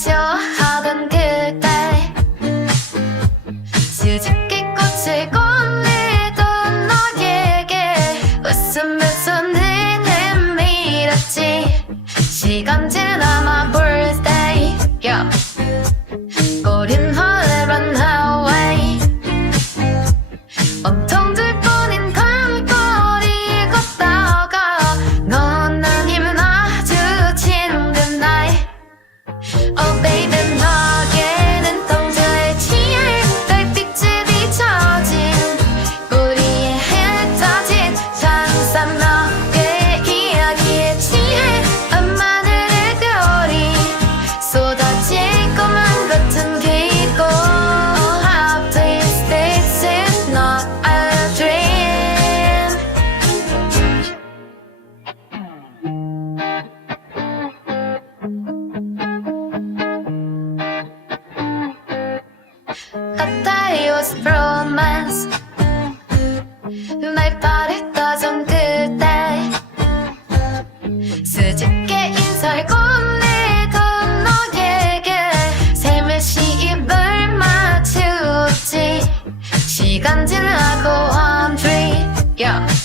알죠 하던 그때 수줍게 꽃을 꽃내던 너에게 웃으면서 내 내밀었지. 시간제 I thought it was romance 날 바랬던 그대. 수줍게 인사를 건네던 너에게. 살며시 입을 맞추었지. 시간 지나고 I'm free yeah.